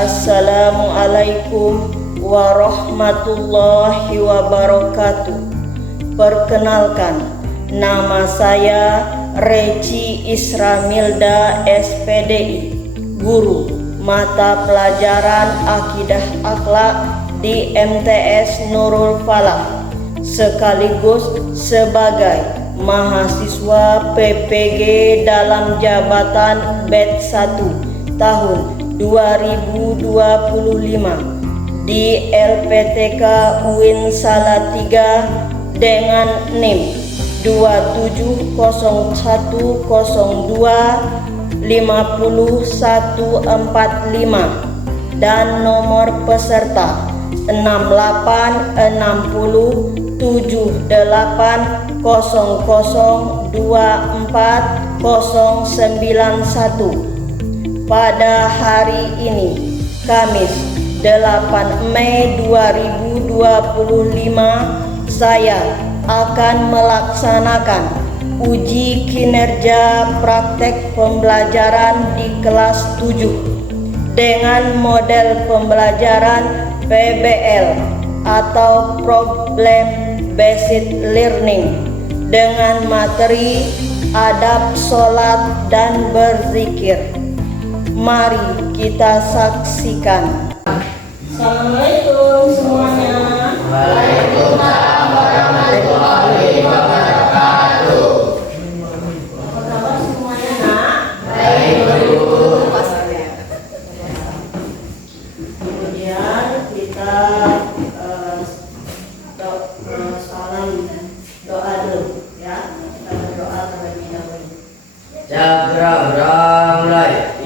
Assalamualaikum warahmatullahi wabarakatuh. Perkenalkan, nama saya Reci Isramilda SPDI, guru mata pelajaran Akidah Akhlak di MTS Nurul Falah, sekaligus sebagai mahasiswa PPG dalam jabatan batch 1 tahun 2025 di LPTK UIN Salatiga dengan NIM 2701025145 dan nomor peserta 6860284091. Pada hari ini, Kamis 8 Mei 2025, saya akan melaksanakan uji kinerja praktek pembelajaran di kelas 7 dengan model pembelajaran PBL atau Problem Based Learning dengan materi adab sholat dan berzikir. Mari kita saksikan. Assalamualaikum semuanya. Waalaikumsalam warahmatullahi wabarakatuh. Apa kabar semuanya, Nak? Baik, Guru. Kemudian kita salam doa dulu ya. Kita berdoa terlebih dahulu. Mulai.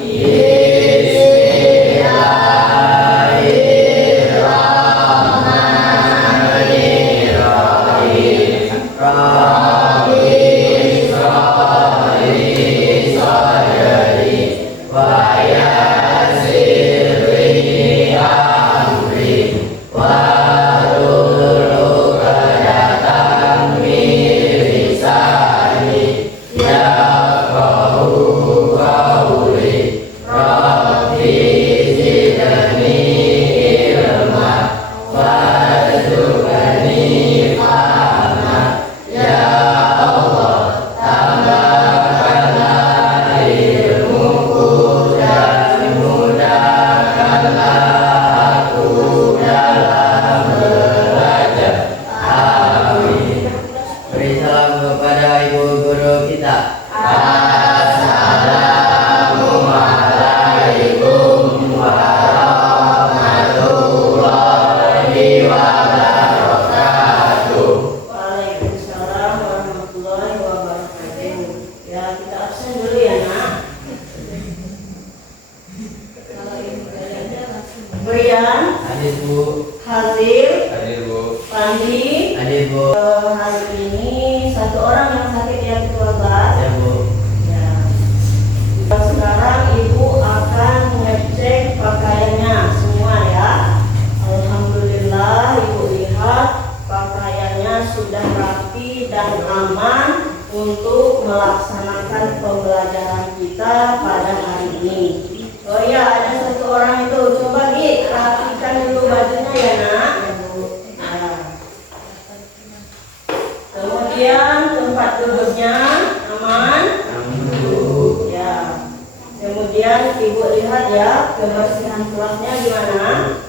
Beri salam kepada Ibu Guru kita. Assalamualaikum warahmatullahi wabarakatuh. Waalaikumsalam warahmatullahi wabarakatuh. Ya, kita absen dulu ya, Nak. Brian, Hadir Bu. Hasil, Hadir Bu. Pandi. Hadir Bu. Hari ini satu orang yang sakit ya ketua kelas. Ya Bu. Ya. Sekarang Ibu akan ngecek pakaiannya semua ya. Alhamdulillah Ibu lihat pakaiannya sudah rapi dan aman untuk melaksanakan pembelajaran kita pada hari ini. Oh ya, ada satu orang itu, coba Gi, rapikan dulu bajunya ya, Nak. Nah. Kemudian tempat duduknya aman. Ya. Kemudian Ibu lihat ya kebersihan kelasnya gimana?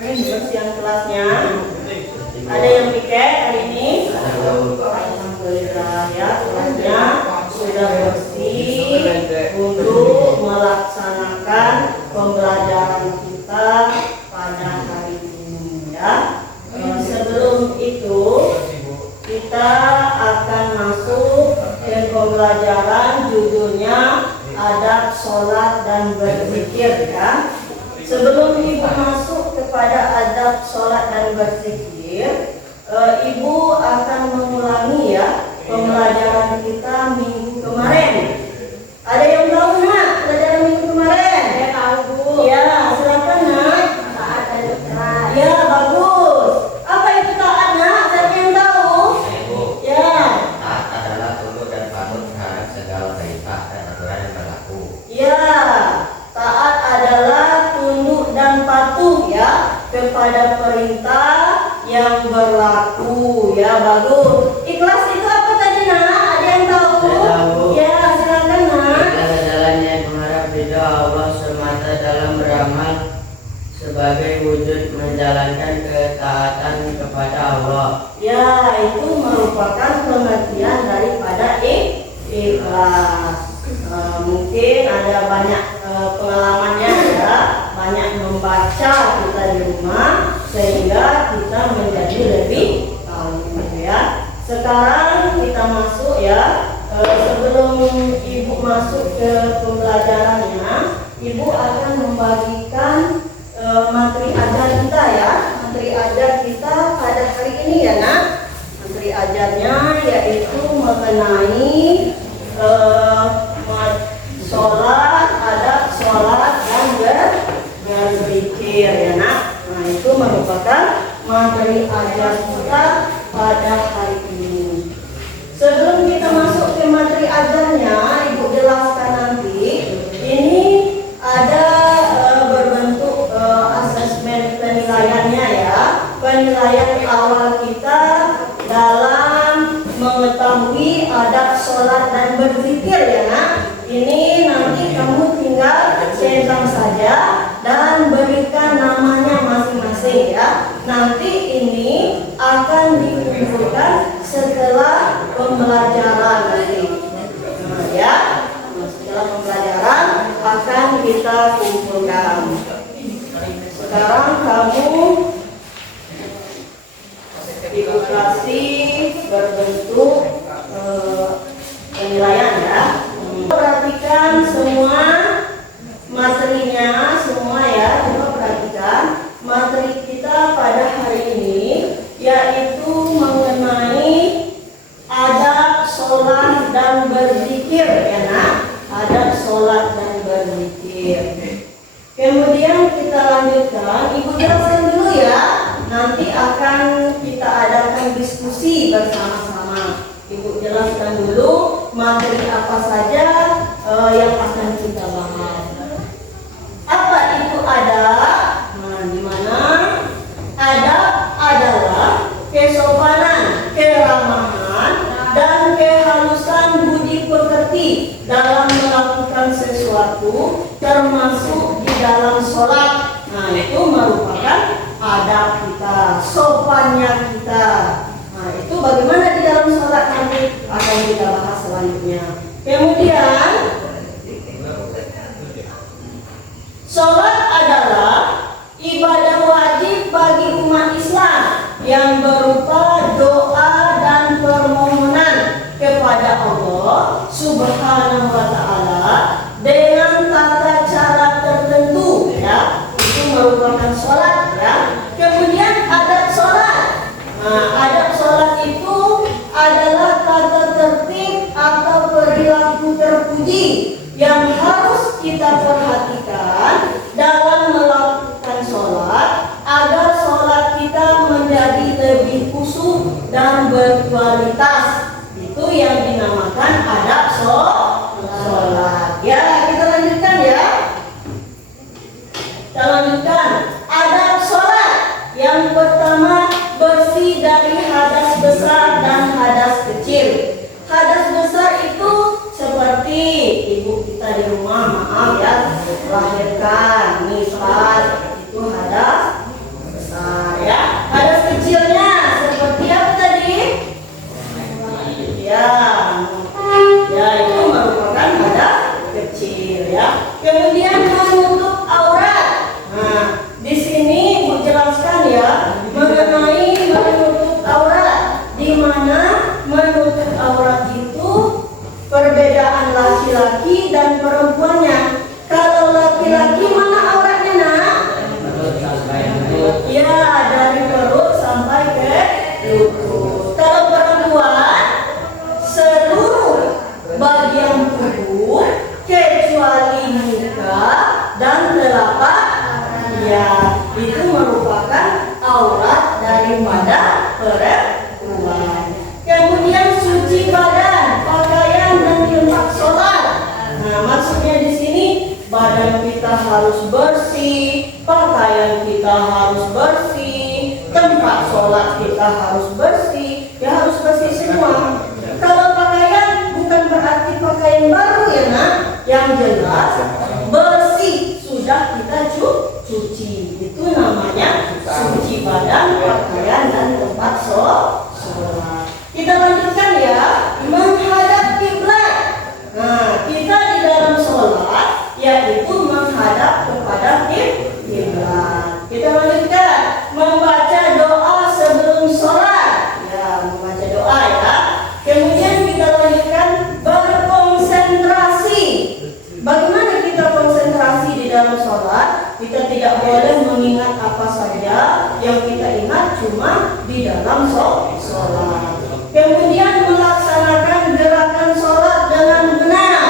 Kebersihan kelasnya. Ada yang piket hari ini? Alhamdulillah ya, kelasnya sudah bersih untuk melaksanakan pembelajaran kita pada hari ini ya. Sebelum itu kita akan masuk ke pembelajaran, judulnya adab sholat dan berzikir ya. Sebelum Ibu masuk kepada adab sholat dan berzikir, Ibu akan mengulangi ya pembelajaran kita minggu kemarin. Ada yang tahu Nak pelajaran minggu kemarin? Saya tahu Bu. Ya, silakan Nak. Taat dan berkeras. Ya, bagus. Apa itu taat Nak? Siapa yang tahu? Ibu. Ya. Taat adalah tunduk dan patuh terhadap segala perintah dan aturan yang berlaku. Ya, taat adalah tunduk dan sebagai wujud menjalankan ketaatan kepada Allah. Ya, itu merupakan pengertian daripada ikhlas. Mungkin ada banyak pengalamannya ya, banyak membaca kita di rumah sehingga kita menjadi lebih tahu ya. Sekarang kita masuk ya. Sebelum ibu masuk ke pembelajarannya, ibu akan membagikan materi ajar kita ya. Materi ajar kita pada hari ini ya nak. Materi ajarnya yaitu mengenai sholat, adab sholat dan berzikir ya nak. Nah itu merupakan materi ajar kita pada hari ini. Sebelum kita masuk ke materi ajarnya, ibu jelaskan nanti. Ini ada berbentuk asesmen penilaiannya ya. Penilaian awal kita dalam mengetahui adab sholat dan berzikir ya nak. Ini nanti kamu tinggal centang saja dan berikan namanya masing-masing ya. Nanti ini akan dikumpulkan setelah pembelajaran nanti. Nah, ya, setelah pembelajaran akan kita kumpulkan. Sekarang kamu ilustrasi berbentuk penilaian ya. Perhatikan semua materinya semua ya. Coba perhatikan materi kita pada hari ini yaitu mengenai adab sholat dan berzikir ya nak. Adab sholat dan berzikir. Kemudian kita lanjutkan, ibu jelaskan dulu ya. Nanti akan kita adakan diskusi bersama-sama. Ibu jelaskan dulu materi apa saja yang akan kita bahas. Apa itu adab? Nah, di mana adab adalah kesopanan, keramahan, dan kehalusan budi pekerti dalam melakukan sesuatu, termasuk di dalam sholat. Nah, itu merupakan adab kita, sopannya kita. Nah, itu bagaimana di dalam sholat nanti akan kita bahas selanjutnya. Kemudian, sholat adalah ibadah wajib bagi umat Islam yang berupa doa dan permohonan kepada Allah Subhanahu wa Ta'ala dengan tata cara tertentu ya. Itu merupakan sholat ya. Kemudian adab sholat. Nah, adab sholat itu adalah tata tertib atau perilaku terpuji yang harus kita perhatikan dalam melakukan sholat agar sholat kita menjadi lebih khusyuk dan berkualitas. Itu yang dinamakan adab sholat. Ya, kita lanjutkan ya. Kita lanjutkan adab sholat. Yang pertama, bersih dari hadas besar dan hadas kecil. Hadas besar itu seperti ibu kita di rumah, maaf ya, melahirkan, misal itu hadas besar ya. Hadas kecilnya seperti apa tadi? Ya, itu merupakan hadas kecil ya. Kemudian menutup aurat. Nah, di sini ibu jelaskan ya mengenai menutup aurat, di mana menutup aurat itu perbedaan laki-laki dan perempuannya. Kalau laki-laki mana auratnya nak? Ya, dari perut sampai ke lutut. Kalau perempuan seluruh bagian tubuh kecuali muka dan telapak. Ya, itu merupakan aurat daripada perempuan. Kemudian suci badan, pakaian dan tempat sholat. Nah, maksudnya di sini badan kita harus bersih, pakaian kita harus bersih, tempat sholat kita harus bersih. Ya, harus bersih semua. Kalau pakaian bukan berarti pakaian baru ya nak. Yang jelas bersih sudah kita cuci. Itu Bagaimana kita konsentrasi di dalam sholat? Kita tidak boleh mengingat apa saja, yang kita ingat cuma di dalam sholat. Kemudian melaksanakan gerakan sholat dengan benar.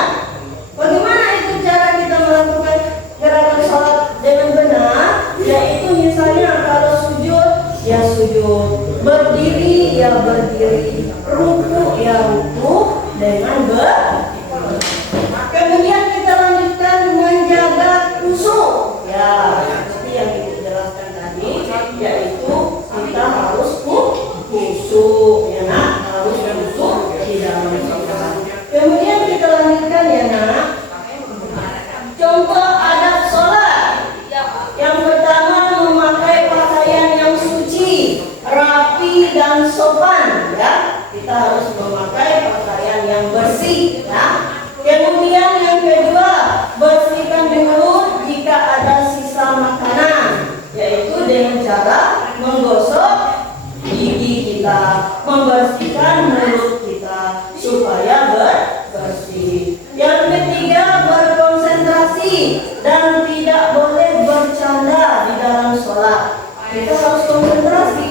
Bagaimana itu cara kita melakukan gerakan sholat dengan benar? Yaitu misalnya kalau sujud, ya sujud, berdiri, ya berdiri, ruku, ya ruku dengan kemudian kita lanjutkan menjaga khusyuk. Ya, seperti yang dijelaskan tadi, yaitu kita harus khusyuk, ya nak, harus khusyuk di dalam sholat. Kemudian kita lanjutkan ya nak, contoh adab sholat. Yang pertama, memakai pakaian yang suci, rapi dan sopan. Ya, kita harus memakai pakaian yang bersih. Ya. Kemudian yang kedua, bersihkan mulut jika ada sisa makanan, yaitu dengan cara menggosok gigi kita, membersihkan mulut kita supaya bersih. Yang ketiga, berkonsentrasi dan tidak boleh bercanda di dalam sholat. Kita harus konsentrasi,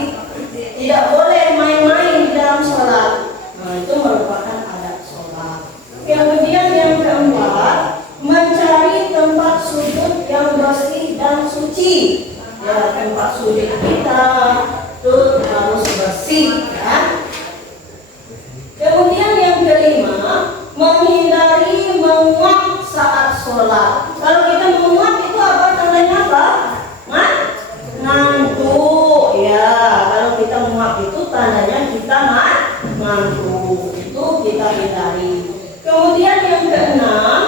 tidak boleh main-main di dalam sholat. Nah, itu merupakan adab sholat. Kemudian yang keempat, mencari tempat sujud yang bersih dan suci. Ya, tempat sujud kita itu harus bersih, ya. Kemudian yang kelima, menghindari menguap saat sholat. Kalau kita menguap itu apa tandanya apa? Ngantuk. Ya, kalau kita menguap itu tandanya kita ngantuk. Itu kita hindari. Kemudian yang keenam,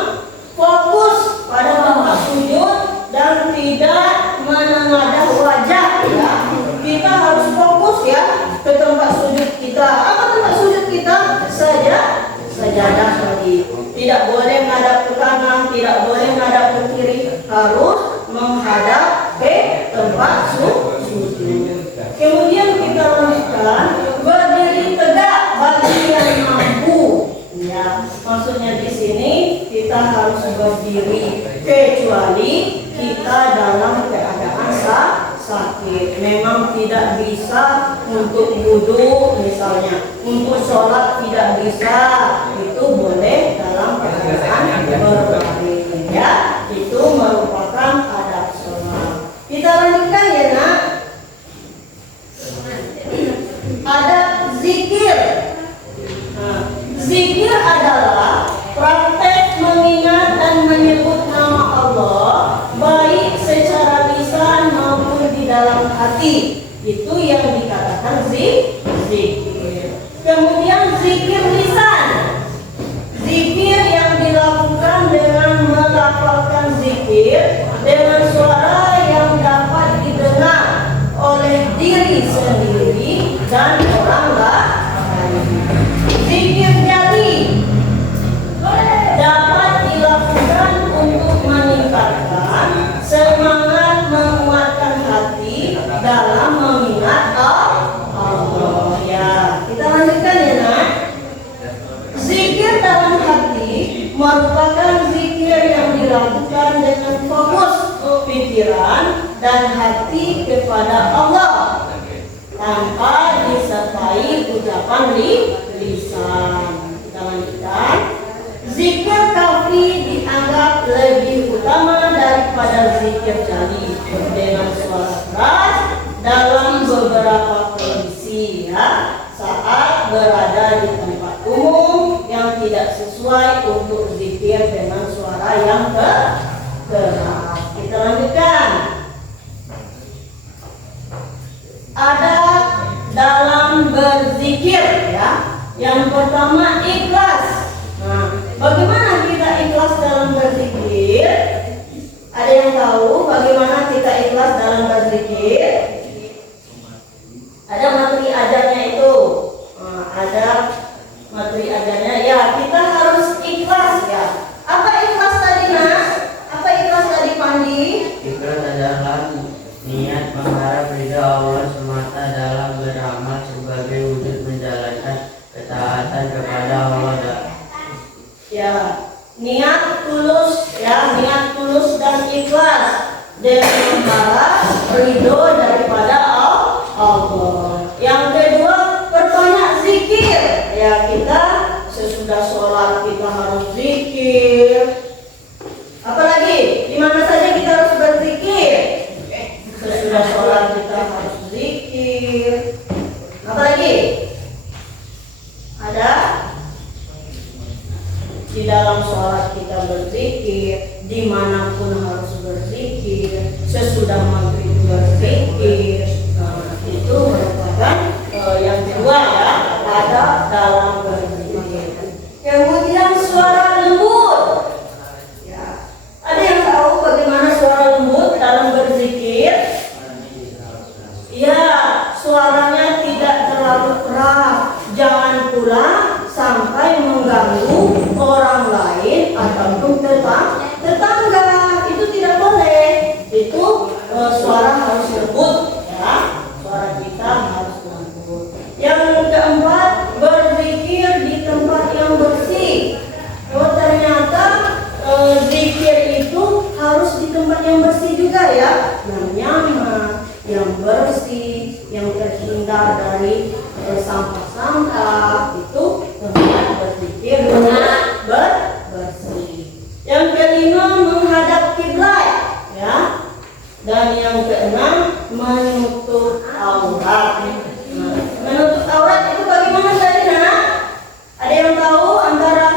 fokus pada tempat sujud dan tidak menengadah wajah. Ya. Kita harus fokus ya ke tempat sujud kita. Apa tempat sujud kita? Sajadah tadi. Tidak boleh menghadap ke kanan, tidak boleh menghadap ke kiri, harus menghadap ke tempat sujud. Kemudian kita lanjutkan, berdiri tegak bagi yang mampu. Ya, maksudnya di sini kita harus berdiri kecuali kita dalam keadaan sakit. Memang tidak bisa untuk wudhu misalnya, untuk sholat tidak bisa. Itu boleh dalam keadaan berbaring. Ya, itu merupakan adab sholat. Kita lanjutkan ya nak. Adab zikir. Zikir adalah praktek mengingat dan menyebut nama Allah baik secara lisan maupun di dalam hati. Itu yang dikatakan zikir. Kemudian zikir lisan. Zikir yang dilakukan dengan melafalkan zikir dengan suara yang dapat didengar oleh diri sendiri dan orang lain. Zikir jadi dapat dilakukan untuk meningkatkan semangat, menguatkan hati dalam mengingat Allah. Ya, kita lanjutkan ya nak. Zikir dalam hati merupakan zikir yang dilakukan dengan fokus pikiran dan hati kepada Allah tanpa disertai ucapan lisan. Kita lanjutkan. Zikir kafi dianggap lebih utama daripada zikir jali dengan suara keras dalam beberapa kondisi, ya. Saat berada di tempat umum yang tidak sesuai untuk zikir dengan suara yang keras. Kita lanjutkan. Adab dalam berzikir, ya. Yang pertama, ikhlas. Nah, bagaimana kita ikhlas dalam berzikir? Ada yang tahu bagaimana kita ikhlas dalam berzikir? Ada materi ajarnya itu. Nah, ada materi ajarnya. Ya, kita harus ikhlas ya. Apa ikhlas tadi nak? niat tulus ya, niat tulus dan ikhlas dengan mengharap ridho daripada Allah. Yang kedua, perbanyak zikir ya, kita sesudah sholat kita harus zikir. Apalagi di mana saja kita harus berzikir. Sesudah sholat kita harus zikir. Apalagi ada di dalam sholat kita berzikir, dimanapun harus berzikir, sesudah maghrib berzikir. Nah, itu merupakan yang kedua ya, ada dalam berzikir. Kemudian suara lembut. Ya, ada yang tahu bagaimana suara lembut dalam berzikir? Ya, suaranya tidak terlalu keras, jangan pula sampai mengganggu orang lain ataupun tetangga. Itu tidak boleh. Itu suara harus lembut ya. Suara kita harus lembut. Yang keempat, berzikir di tempat yang bersih. Oh, ternyata zikir itu harus di tempat yang bersih juga ya. Yang nyaman, yang bersih, yang terhindar dari sampah-sampah. Itu tempat berzikir dengan bersih. Yang kelima, menghadap kiblat ya. Dan yang keenam, menutup aurat. Nah, menutup aurat itu bagaimana tadi nak? Ada yang tahu antara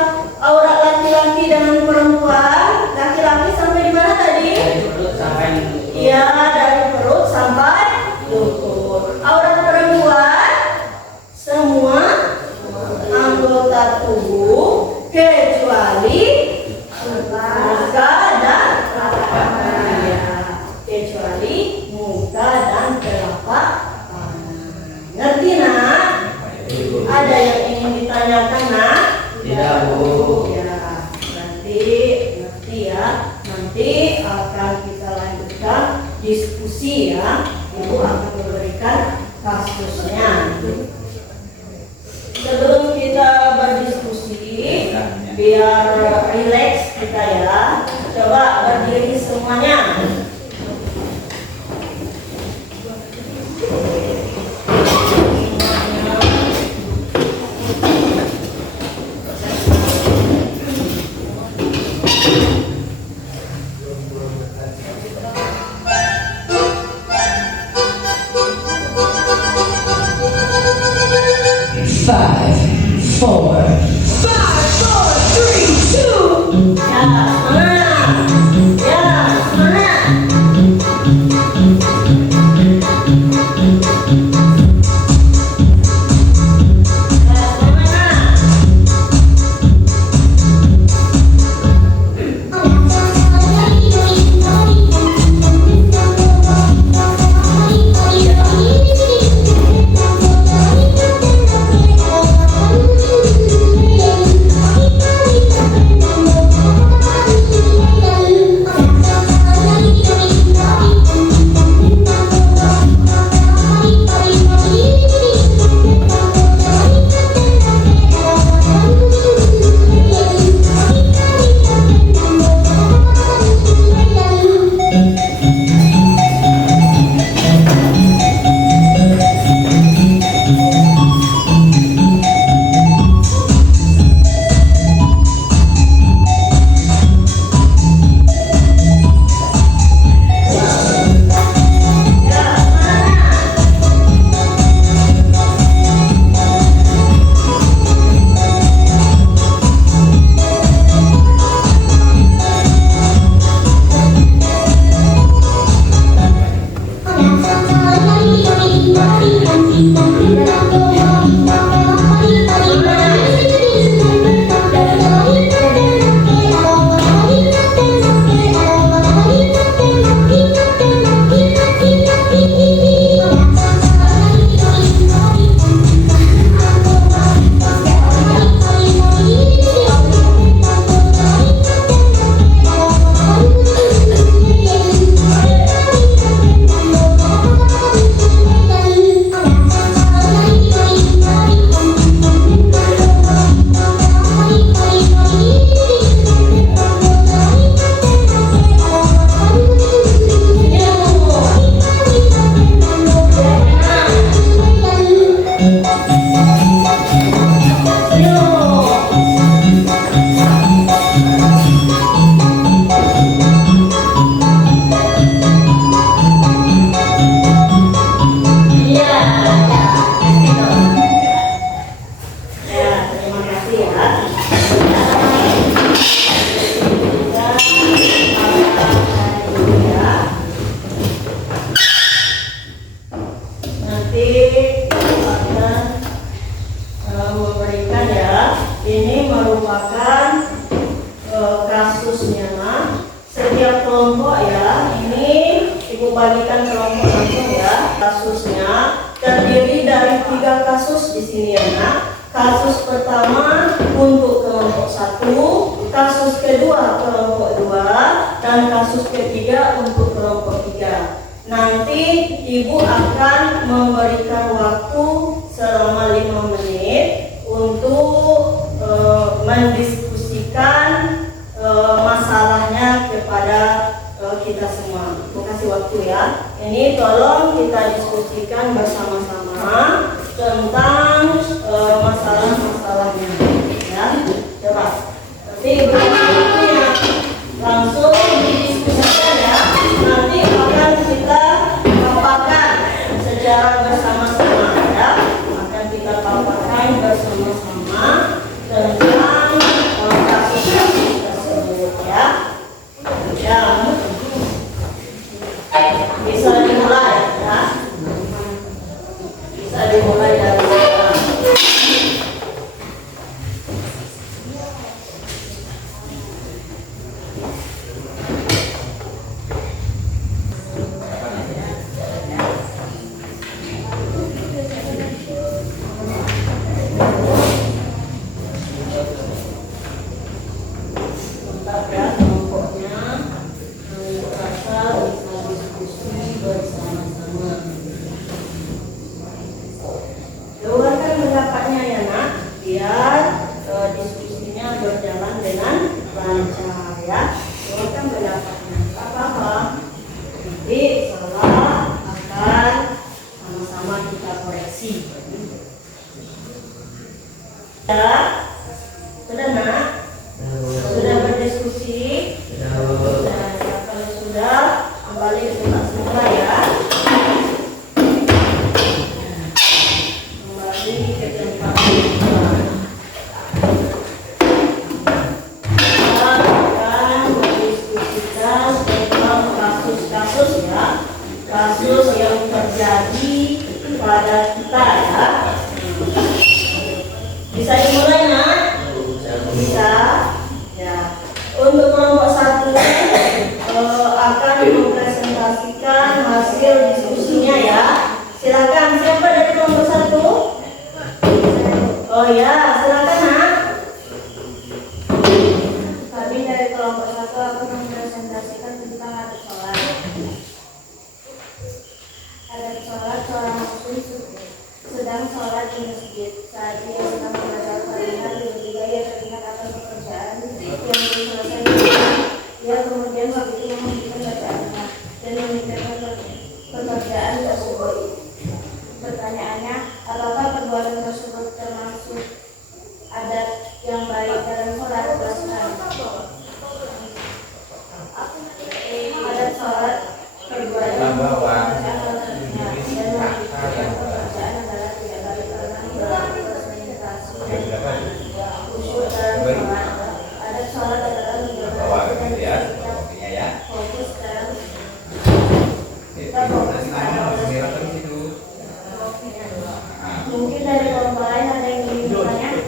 aurat laki-laki dengan perempuan? Laki-laki sampai di mana tadi? Dari perut sampai lutut. Iya, dari perut sampai lutut. Aurat perempuan semua anggota tubuh kecuali muka dan telapak tangan. Kecuali muka dan telapak tangan. Ngerti nak? Ada yang ingin ditanyakan nak? Tidak, Bu. Ya, nanti ngerti ya. Nanti akan kita lanjutkan diskusi ya. Ibu akan memberikan kasusnya. Sebelum kita berdiskusi, biar rileks kita ya, coba berdiri semuanya. Five, four, 3, 2. Ya, semangat. kasusnya. Setiap kelompok ya, ini Ibu bagikan kelompok langsung ya. Kasusnya terdiri dari 3 kasus di sini ya nak. Kasus pertama untuk kelompok 1, kasus kedua kelompok 2, dan kasus ketiga untuk kelompok 3. Nanti Ibu akan memberikan waktu selama 5 menit untuk mendiskusikan masalahnya kepada kita semua. Kasih waktu ya. Ini tolong kita diskusikan bersama-sama tentang masalah-masalahnya ya. Coba. Nanti Ibu waktunya langsung didiskusikan ya. Nanti akan kita paparkan secara bersama-sama ya. Akan kita paparkan bersama-sama tentang kasus-kasus tersebut ya. Ya. Bisa dimulai ya. Bisa dimulai dari sekarang. Bentar ya kelompoknya. Rasa bisa diskusi bersama-sama. Keluarkan pendapatnya ya nak, biar diskusinya berjalan dengan lancar ya. Keluarkan pendapatnya. Apa-apa nanti salah akan sama-sama kita koreksi. Ya, sudah nak? Sudah berdiskusi? Sudah. Kalau sudah, kembali ke tempat semula ya. Kembali ke tempat semula. Kita akan mendiskusikan tentang kasus-kasus ya. Kasus yang terjadi pada kita ya. Bisa dimulai nak? Bisa. Ya. Untuk kelompok 1 akan mempresentasikan hasil diskusinya ya. Silakan, siapa dari kelompok 1? Oh ya, silakan nak. Kami dari kelompok 1 akan mempresentasikan tentang adat sholat. Adat sholat seorang muslim sedang sholat di masjid. Saat ia sedang membaca Al-Fatihah, tiba-tiba ia teringat akan pekerjaan yang belum selesai. Ia kemudian begitu menghentikan bacaannya dan memikirkan pekerjaan tersebut. Pertanyaannya, apakah perbuatan tersebut termasuk adat yang baik dalam sholat? Adat sholat perbuatan pekerjaan dan memikirkan pekerjaan adalah tidak baik karena melakukan konsentrasi dan khusyuk dalam sholat. Adat sholat adalah menjaga dan fokus dalam kita fokus mungkin dari kelompok lain ada yang ingin bertanya?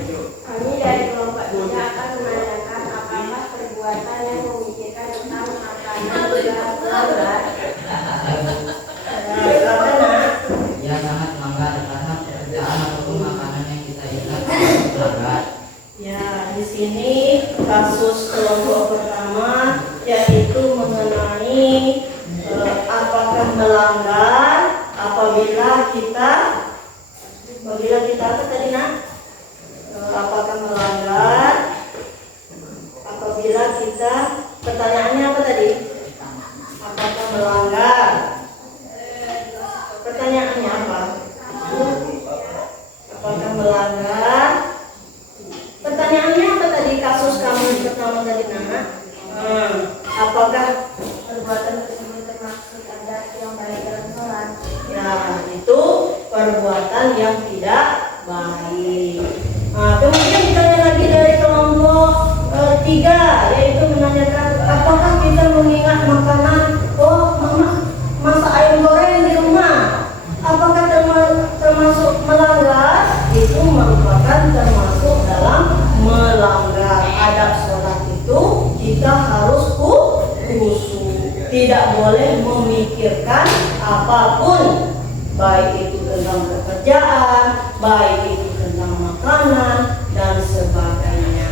Kami dari kelompok 3 akan menanyakan apakah perbuatan yang memikirkan tentang makanan berat. Ya sangat melanggar karena pekerjaan ataupun makanan yang kita ingat melanggar. Ya, di sini kasus kelompok pertama yaitu mengenai apakah melanggar apabila kita apa tadi nak? Apakah melanggar apabila kita, pertanyaannya apa tadi? Apakah melanggar? Pertanyaannya apa? Apakah melanggar? Pertanyaannya apa tadi? Kasus kamu pertama tadi nak? Apakah Perbuatan tersebut termasuk adat yang baik dalam sholat? ya itu perbuatan yang tidak baik. Kemudian ditanya lagi dari kelompok 3, yaitu menanyakan apakah kita mengingat makanan, oh mama masak ayam goreng di rumah, apakah termasuk melanggar? Itu merupakan termasuk dalam melanggar. Adab sholat itu tidak boleh memikirkan apapun, baik itu tentang pekerjaan, baik itu tentang makanan dan sebagainya.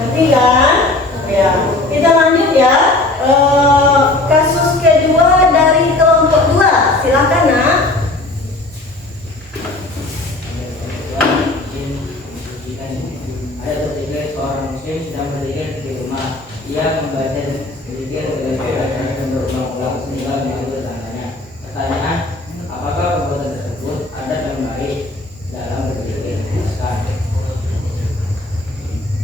Nanti kan? Ya, kita lanjut ya. Kasus kedua dari kelompok 2. Silakan, Nak. Ada berzikir seorang muslim sedang berzikir di rumah. Ia membaca berzikir dengan bacaan dan berulang-ulang sehingga menyambut tangannya. Pertanyaan, apakah perbuatan tersebut ada dan baik dalam berzikir?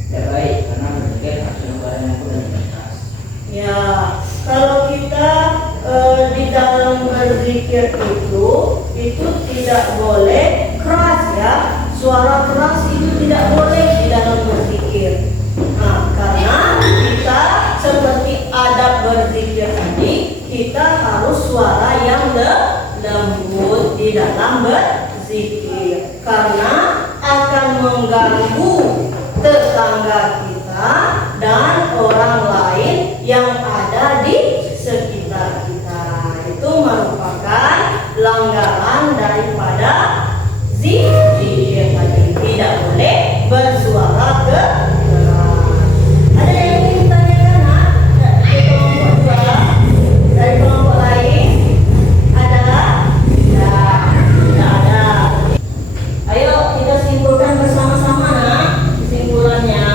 Tidak baik karena berzikir harus dengan yang mudah dan keras. Ya, kalau kita di dalam berzikir itu tidak boleh keras ya. Suara keras itu tidak boleh di dalam berzikir. Nah, karena kita seperti adab berzikir tadi, kita harus suara yang lembut di dalam berzikir. Karena akan mengganggu tetangga kita dan orang lain yang ada di sekitar kita. Itu merupakan pelanggaran daripada zikir tadi. Tidak boleh bersuara keras. Ada yang ingin ditanyakan, Nak? Dari kelompok 2? Dari kelompok lain? Ada? Tidak ada. Ayo kita simpulkan bersama-sama, Nak. Simpulannya.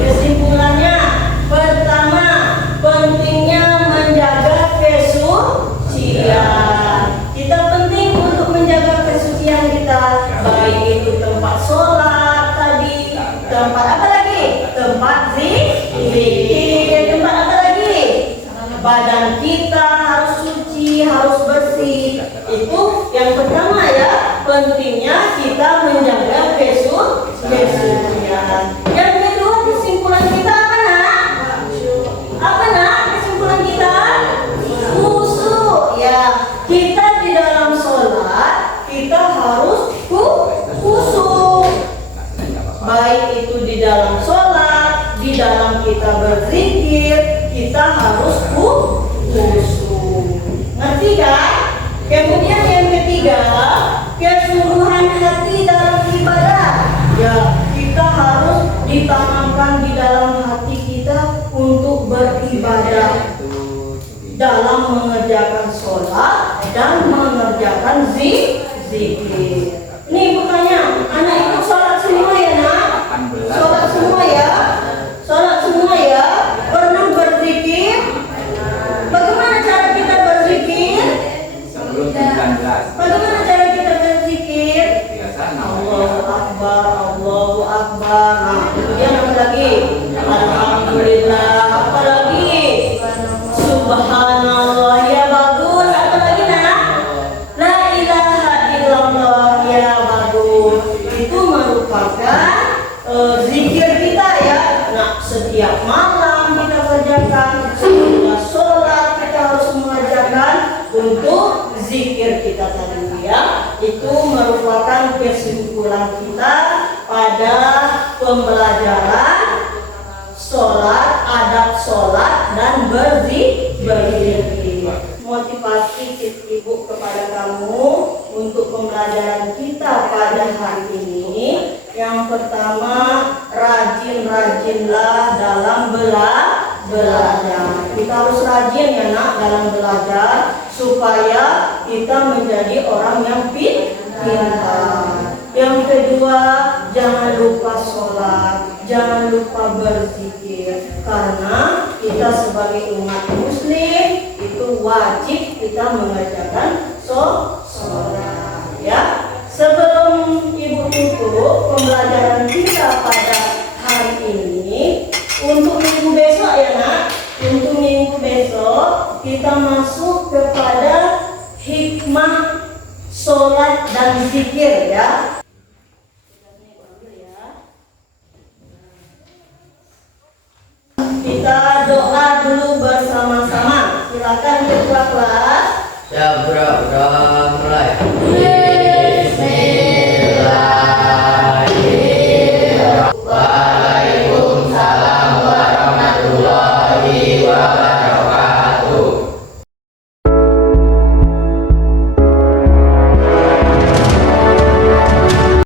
Kesimpulannya, pertama, pentingnya menjaga kesucian. Kita penting untuk menjaga kesucian kita, baik itu tempat sholat tadi, tempat apa lagi? Tempat zikir, tempat apa lagi? Badan kita harus suci, harus bersih. Itu yang pertama ya, pentingnya kita menjaga kesucian. Yang kedua, kesimpulan kita apa, Nak? Apa, Nak? Kesimpulan kita khusyuk ya. Kita di dalam sholat kita harus khusyuk. Baik itu di dalam sholat, di dalam kita berzikir, kita harus khusyuk. Ngerti kan? Kemudian yang ketiga, kesungguhan hati dalam ibadah. Ya, kita harus ditanamkan di dalam hati kita untuk beribadah dalam mengerjakan sholat dan mengerjakan zikir. Ini bertanya, anak itu sholat semua ya, Nak? Sholat semua ya? Sholat semua ya? Pernah berzikir? Bagaimana cara kita berzikir? Sebelum 19. Bagaimana cara kita berzikir? Biasa Allahu Akbar, Allahu Akbar. Nah, kemudian apa lagi? Alhamdulillah. Apa lagi? Subhanallah, ya bagus. Apa lagi, Nak? La ilaha illallah, ya bagus. Itu merupakan zikir kita ya. Nah, setiap malam kita kerjakan, setelah sholat kita harus mengerjakan untuk zikir kita tadi ya. Itu merupakan kesimpulan kita pada pembelajaran sholat, adab sholat dan berzikir. Motivasi ibu kepada kamu untuk pembelajaran kita pada hari ini. Yang pertama, rajin-rajinlah dalam belajar. Kita harus rajin ya, Nak, dalam belajar supaya kita menjadi orang yang pintar. Yang kedua, jangan lupa sholat, jangan lupa berzikir, karena kita sebagai umat muslim itu wajib kita mengerjakan sholat ya. Sebelum ibu tutup pembelajaran kita pada hari ini, untuk minggu besok ya, Nak, untuk minggu besok kita masuk kepada hikmah sholat dan zikir ya. Kita doa dulu bersama-sama. Silakan ketua kelas. Ya, mulai.